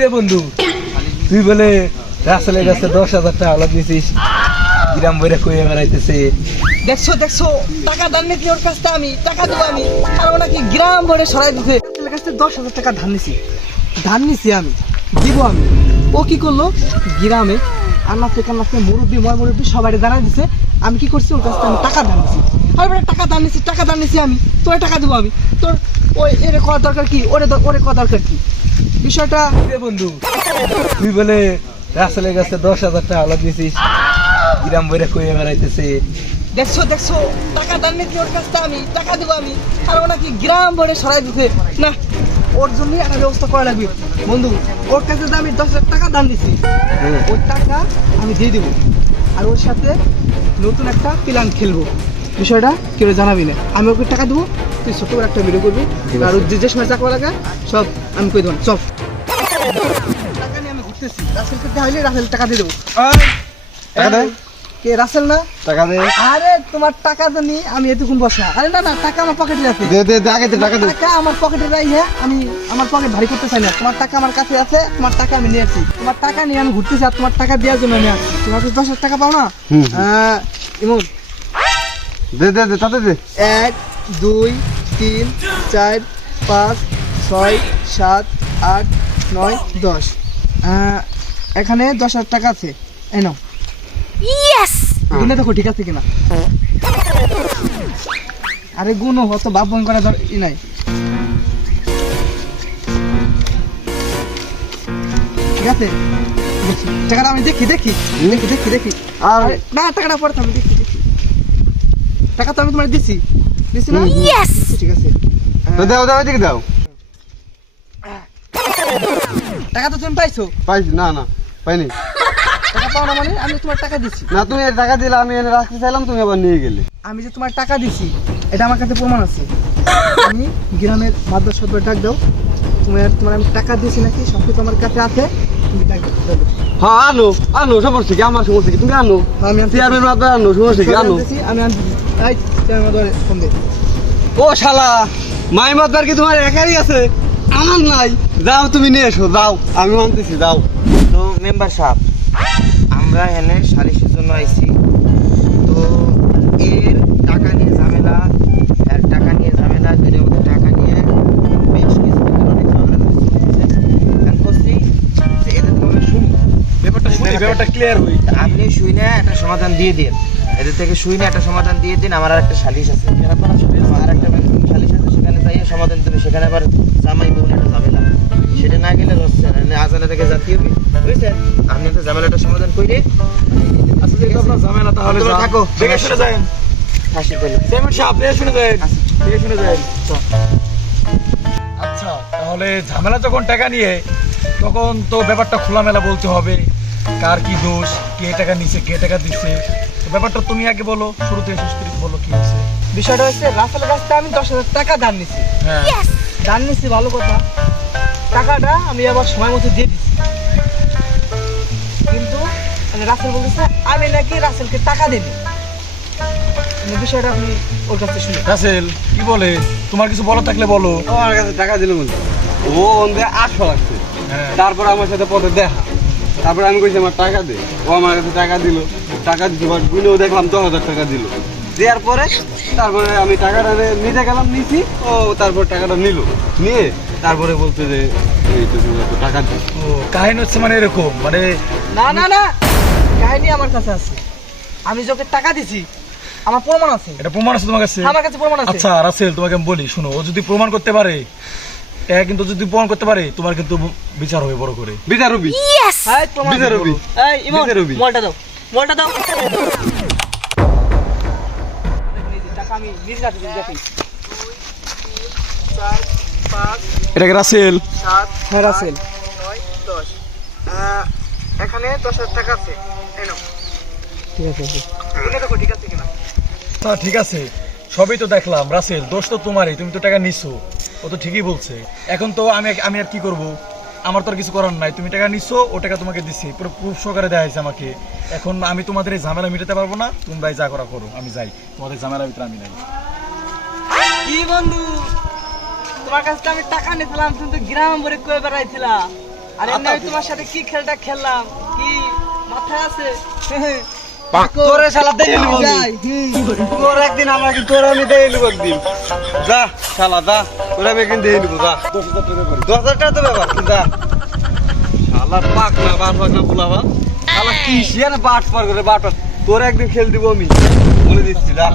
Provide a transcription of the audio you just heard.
রে বন্ধু, তুই বলে রাসেলের কাছে 10,000 টাকা আলাদ নিছিস, গ্রাম বইরা কইয়া বেড়াইতেছে। দেখছো দেখছো, টাকা দান নিয়েছি ওর কাছে, আমি টাকা দেবো আমি, আর ও নাকি গ্রাম ভরে সরাই দিতে। রাসেলের কাছে 10,000 টাকা ধার নিছি আমি, দিব আমি। ও কি করলো, গ্রামে আন্নাতে কান্নাতে মুরব্বী ময় মুরব্বী সবাই দাঁড়াই দিছে। আমি কি করছি, ওর কাছে আমি টাকা ধার নিছি। আর বেটা টাকা দান নিছি আমি, তোর টাকা দেবো আমি। তোর ওই এর করার দরকার কি, ওরে করার দরকার কি বিষয়টা। রে বন্ধু, তুই বলে রাসেলের কাছে 10,000 টাকা আলাদ নিছিস, গ্রাম বইরা কইয়া বেড়াইতেছে। দেখছো দেখছো, টাকা দান নিয়েছি ওর কাছে আমি, টাকা দেবো আমি, আর ও নাকি গ্রাম ভরে সরাই দিতে। না, ওর জন্যই একটা ব্যবস্থা করা লাগবে বন্ধু। ওর কাছে তো আমি 10,000 টাকা দান দিছি, ওই টাকা আমি দিয়ে দিব। আর ওর সাথে নতুন একটা প্ল্যান খেলবো, বিষয়টা কেউ জানাবি না। আমি ওকে টাকা দেবো, তুই ছোট করে একটা ভিডিও করবি, আর ওর যে সময় চাকরা লাগা সব আমি কই দেবো। সব টাকা নিয়ে আমি ঘুরতেছি, রাসেলকে দেওয়া হইলে রাসেল টাকা দিয়ে দেবো। টাকা দে, কে রাসেল না? টাকা দে। আরে তোমার টাকা জানি আমি এতক্ষণ বসা। আরে না না, টাকা আমার পকেটে আছে। দে দে দে, আগে দে টাকা দে। টাকা আমার পকেটে রাই, হ্যাঁ আমি আমার পকেট ভারী করতে চাই না। তোমার টাকা আমার কাছে আছে, তোমার টাকা আমি নিয়ে আসছি। তোমার টাকা নিয়ে আমি ঘুরতেছি, আর তোমার টাকা দেওয়ার জন্য আমি আসছি। তোমার কাছে 10,000 টাকা পাও না? ইমন, দে দে দে, তাতে দে। 1 2 3 4 5 6 7 8 9 10। এখানে 10,000 টাকা আছে, এই নাও। গুনে দেখো ঠিক আছে কিনা। আরে গুনো হত বাপ বন করা ই নাই। ঠিক আছে, টাকাটা আমি দেখি। আর না, টাকাটা পরে আমি দেখি। টাকা তো আমি তোমার দিছি না? ঠিক আছে, দাও দাও, এদিকে দাও। টাকা তো তুমি পাইছো? পাইছি না? না পাইনি। টাকা পাও না মানে? আমি তোমার টাকা দিছি না, তুমি এর টাকা দিলে, আমি এনে রাখতে চাইলাম, তুমি আবার নিয়ে গেলে। আমি যে তোমার টাকা দিছি এটা আমার কাছে প্রমাণ আছে। আমি গ্রামের মাদ্রাস সদর ডাক দাও, তোমার আমি টাকা দিয়েছি নাকি সব কিছু আমার কাছে আছে। তুমি ডাক দাও। হ্যাঁ, আনো সমস্যা কি, আমার সমস্যা কি, তুমি আনো। আমি চেয়ারম্যান মাত্র আনো, সমস্যা কি, আনো। আমি আনতেছি। এই চেয়ারম্যান ধরে ফোন দে। ও শালা, মাই মাতবার কি তোমার একারই আছে? আমার নাই। যাও তুমি নিয়ে এসো, যাও, আমি আনতেছি, যাও। তো মেম্বার সাহেব, আমরা এনে সালিশের জন্য আইছি। তো এর টাকা নিয়ে ঝামেলা, টাকা নিয়ে বেশ কিছু অনেক ঝামেলা হচ্ছে। এখন করছি যে এদের থেকে শুনি, ব্যাপারটা ক্লিয়ার হই। আপনি শুই না একটা সমাধান দিয়ে দিন। এদের থেকে শুই না একটা সমাধান দিয়ে দিন। আমার আর একটা সালিশ আছে, আর একটা সালিশ আছে, সেখানে যাইয়ে সমাধান দেবে। সেখানে আবার জামাই বহুন একটা ঝামেলা, সেটা না গেলে হচ্ছে না, আজানা থেকে জাতীয় বুঝছেন। আপনি তো ঝামেলাটা সমাধান করে আচ্ছা, যেহেতু আপনার ঝামেলা, তাহলে তোমরা থাকো, দেখে শুনে যান। ফাঁসি পেলে চেয়ারম্যান সাহেব, দেখে শুনে যান, দেখে শুনে যান। আচ্ছা, তাহলে ঝামেলা যখন টাকা নিয়ে, তখন তো ব্যাপারটা খোলামেলা বলতে হবে। কার কি দোষ, কে টাকা নিছে, কে টাকা দিচ্ছে, তো ব্যাপারটা তুমি আগে বলো, শুরুতে শেষ করে বলো কি হয়েছে। বিষয়টা হচ্ছে রাসেলের কাছ থেকে আমি 10,000 টাকা দান নিছি। হ্যাঁ, দান নিছি ভালো কথা, টাকাটা আমি আবার সময় মতো দিয়ে দিচ্ছি। কিন্তু রাসেল বলতেছে আমি নাকি রাসেলকে টাকা দিবি। বিষয়টা আপনি ওর কাছে শুনে। রাসেল কি বলে, তোমার কিছু বলা থাকলে বলো। আমার কাছে টাকা দিল বলছে, ও ওদের 800 লাগছে। হ্যাঁ, তারপর আমার সাথে পথে দেখা, তারপরে আমি কইছি আমার টাকা দে। ও আমার কাছে টাকা দিল, টাকা দিতে পার গুনেও দেখলাম 10,000 টাকা দিল। দেওয়ার পরে তারপরে আমি টাকাটা নিতে গেলাম, নিছি। ও তারপর টাকাটা নিয়ে তারপরে বলছে যে এই তো তুমি এত টাকা দিই। ও কাহিনী হচ্ছে মানে এরকম, মানে না না না, কাহিনী আমার কাছে আছে। আমি যখন টাকা দিছি আমার প্রমাণ আছে। এটা প্রমাণ আছে তোমার কাছে? আমার কাছে প্রমাণ আছে। আচ্ছা রাসেল, তোমাকে আমি বলি, শুনো, ও যদি প্রমাণ করতে পারে, কিন্তু যদি প্রমাণ করতে পারে, তোমার কিন্তু বিচার হবে বড় করে। বিচার রবি, এই প্রমাণ বিচার রবি, এই ইমন, বিচার রবি। মলটা দাও। টাকা আমি নিজে রাখি, দেখি। 4 5 এটাকে রাসেল? 7 হ্যাঁ রাসেল 9 10। এখানে 10,000 টাকা আছে, এই নাও। ঠিক আছে, গুনে দেখো ঠিক আছে কিনা। ঠিক আছে, সবই তো দেখলাম। রাসেল, দোষ তো তোমারই, তুমি তো টাকা নিছো, ও তো ঠিকই বলছে। এখন তো আমি আর কি করব, আমার তো আর কিছু করার নাই। তুমি টাকা নিছো, ও টাকা তোমাকে দিচ্ছি, পুরো প্রুফ সহকারে দেওয়া হয়েছে আমাকে। এখন আমি তোমাদের এই ঝামেলা মিটাতে পারবো না, তোমরাই যা করা করো, আমি যাই, তোমাদের ঝামেলার ভিতরে আমি নাই। কি বন্ধু, তোমার কাছে আমি টাকা নিয়েছিলাম, তুমি তো গ্রাম ভরে কয়ে বেড়াইছিলা। আরে এমনি আমি তোমার সাথে কি খেলটা খেললাম কি মাথায় আছে তোরে শালা দেখে নিব যাই, তোর একদিন আমার কি তোর আমি দেখে নিব একদিন যা শালা যা তোর আমি একদিন দেখে নিব যা 10,000 টাকা তো ব্যাপার তুই যা শালা পাক না বুলাবা শালা কি শিয়ানে বাট পার করে বাট তোর একদিন খেল দিব আমি বলে দিচ্ছি যা